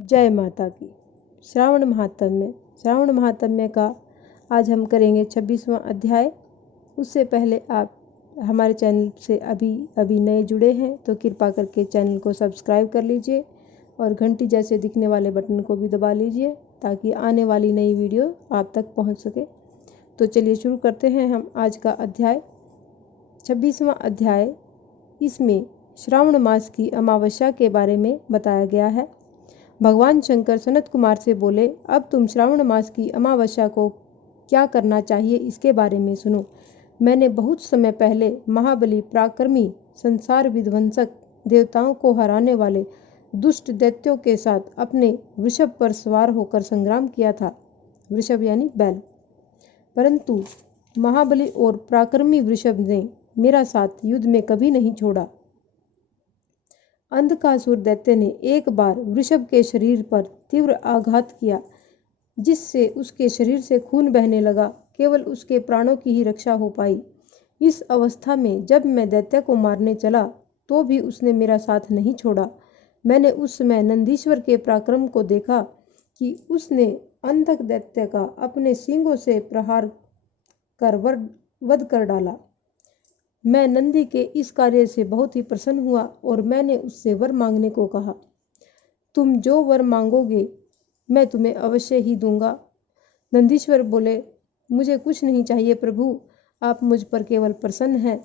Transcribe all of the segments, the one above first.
जय माता की। श्रावण महात्म्य का आज हम करेंगे 26वां अध्याय। उससे पहले आप हमारे चैनल से अभी नए जुड़े हैं तो कृपा करके चैनल को सब्सक्राइब कर लीजिए और घंटी जैसे दिखने वाले बटन को भी दबा लीजिए ताकि आने वाली नई वीडियो आप तक पहुंच सके। तो चलिए शुरू करते हैं हम आज का अध्याय। 26वां अध्याय, इसमें श्रावण मास की अमावस्या के बारे में बताया गया है। भगवान शंकर सनत कुमार से बोले, अब तुम श्रावण मास की अमावस्या को क्या करना चाहिए इसके बारे में सुनो। मैंने बहुत समय पहले महाबली पराक्रमी संसार विध्वंसक देवताओं को हराने वाले दुष्ट दैत्यों के साथ अपने वृषभ पर सवार होकर संग्राम किया था। वृषभ यानी बैल। परंतु महाबली और पराक्रमी वृषभ ने मेरा साथ युद्ध में कभी नहीं छोड़ा। अंधकासुर दैत्य ने एक बार वृषभ के शरीर पर तीव्र आघात किया, जिससे उसके शरीर से खून बहने लगा। केवल उसके प्राणों की ही रक्षा हो पाई। इस अवस्था में जब मैं दैत्य को मारने चला तो भी उसने मेरा साथ नहीं छोड़ा। मैंने उस समय नंदीश्वर के पराक्रम को देखा कि उसने अंधक दैत्य का अपने सींगों से प्रहार कर वध कर डाला। मैं नंदी के इस कार्य से बहुत ही प्रसन्न हुआ और मैंने उससे वर मांगने को कहा। तुम जो वर मांगोगे मैं तुम्हें अवश्य ही दूंगा। नंदीश्वर बोले, मुझे कुछ नहीं चाहिए प्रभु, आप मुझ पर केवल प्रसन्न हैं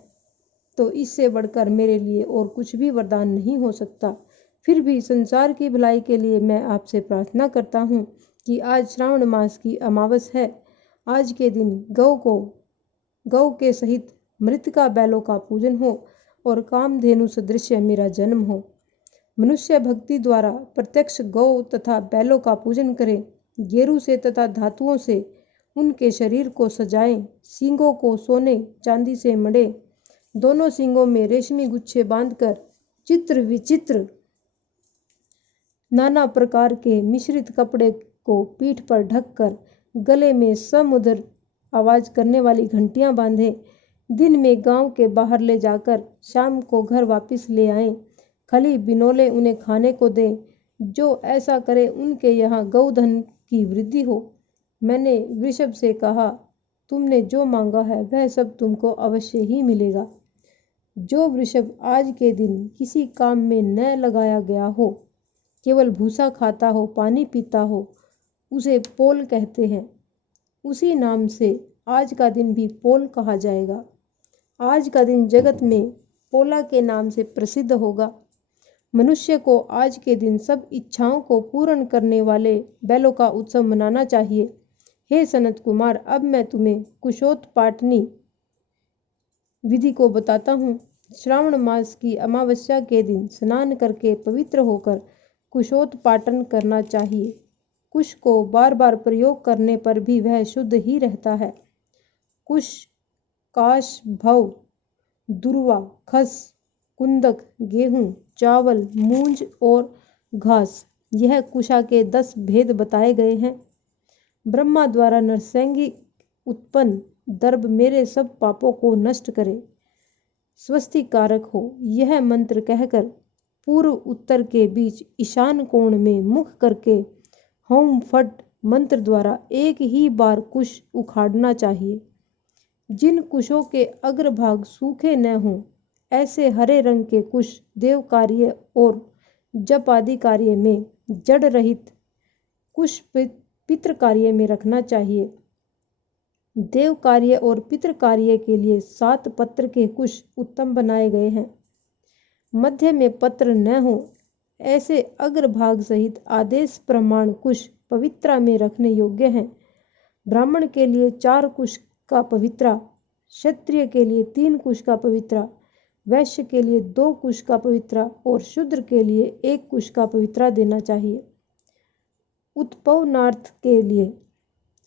तो इससे बढ़कर मेरे लिए और कुछ भी वरदान नहीं हो सकता। फिर भी संसार की भलाई के लिए मैं आपसे प्रार्थना करता हूँ कि आज श्रावण मास की अमावस है। आज के दिन गौ के सहित मृतिका बैलों का पूजन हो और कामधेनु सदृश मेरा जन्म हो। मनुष्य भक्ति द्वारा प्रत्यक्ष गौ तथा बैलों का पूजन करे। गेरू से तथा धातुओं से उनके शरीर को सजाएं। सींगों को सोने चांदी से मढ़े। दोनों सींगों में रेशमी गुच्छे बांधकर चित्र विचित्र नाना प्रकार के मिश्रित कपड़े को पीठ पर ढककर गले में समुद्र आवाज करने वाली घंटियां बांधे। दिन में गांव के बाहर ले जाकर शाम को घर वापस ले आएं। खली बिनोले उन्हें खाने को दें। जो ऐसा करे उनके यहाँ गौधन की वृद्धि हो। मैंने वृषभ से कहा, तुमने जो मांगा है वह सब तुमको अवश्य ही मिलेगा। जो वृषभ आज के दिन किसी काम में न लगाया गया हो, केवल भूसा खाता हो, पानी पीता हो, उसे पोल कहते हैं। उसी नाम से आज का दिन भी पोल कहा जाएगा। आज का दिन जगत में पोला के नाम से प्रसिद्ध होगा। मनुष्य को आज के दिन सब इच्छाओं को पूर्ण करने वाले बैलों का उत्सव मनाना चाहिए। हे सनत कुमार, अब मैं तुम्हें कुशोत्पाटनी विधि को बताता हूँ। श्रावण मास की अमावस्या के दिन स्नान करके पवित्र होकर कुशोत्पाटन करना चाहिए। कुश को बार बार प्रयोग करने पर भी वह शुद्ध ही रहता है। कुश, काश, भव, दुर्वा, खस, कुंदक, गेहूं, चावल, मूंज और घास, यह कुशा के 10 भेद बताए गए हैं। ब्रह्मा द्वारा नरसैंगी उत्पन्न दर्भ मेरे सब पापों को नष्ट करे, स्वस्ति कारक हो। यह मंत्र कहकर पूर्व उत्तर के बीच ईशान कोण में मुख करके होम फट मंत्र द्वारा एक ही बार कुश उखाड़ना चाहिए। जिन कुशों के अग्रभाग सूखे न हों, ऐसे हरे रंग के कुश देव कार्य और जप आदि कार्य में, जड़ रहित कुश पितृ कार्य में रखना चाहिए। देव कार्य और पितृ कार्य के लिए 7 पत्र के कुश उत्तम बनाए गए हैं। मध्य में पत्र न हो, ऐसे अग्रभाग सहित आदेश प्रमाण कुश पवित्रा में रखने योग्य हैं। ब्राह्मण के लिए 4 कुश का पवित्रा, क्षत्रिय के लिए 3 कुश का पवित्रा, वैश्य के लिए 2 कुश का पवित्रा और शूद्र के लिए 1 कुश का पवित्रा देना चाहिए। उत्पवनार्थ के लिए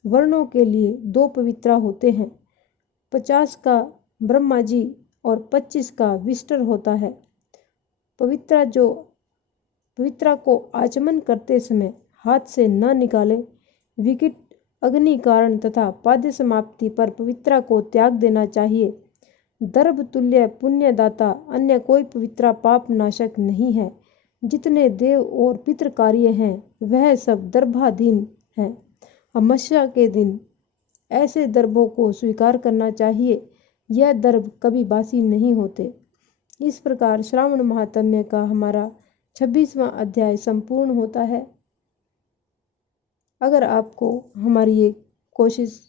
वर्णों के लिए 2 पवित्रा होते हैं। 50 का ब्रह्मा जी और 25 का विष्टर होता है। पवित्रा को आचमन करते समय हाथ से न निकाले। विकट अग्नि कारण तथा पाद्य समाप्ति पर पवित्रा को त्याग देना चाहिए। दर्भ तुल्य पुण्यदाता अन्य कोई पवित्रा पाप नाशक नहीं है। जितने देव और पितृ कार्य हैं वह सब दर्भाधीन हैं। अमावस्या के दिन ऐसे दर्भों को स्वीकार करना चाहिए। यह दर्भ कभी बासी नहीं होते। इस प्रकार श्रावण महात्म्य का हमारा 26वां अध्याय संपूर्ण होता है। अगर आपको हमारी ये कोशिश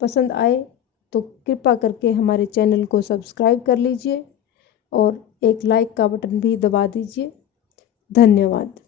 पसंद आए तो कृपा करके हमारे चैनल को सब्सक्राइब कर लीजिए और एक लाइक का बटन भी दबा दीजिए। धन्यवाद।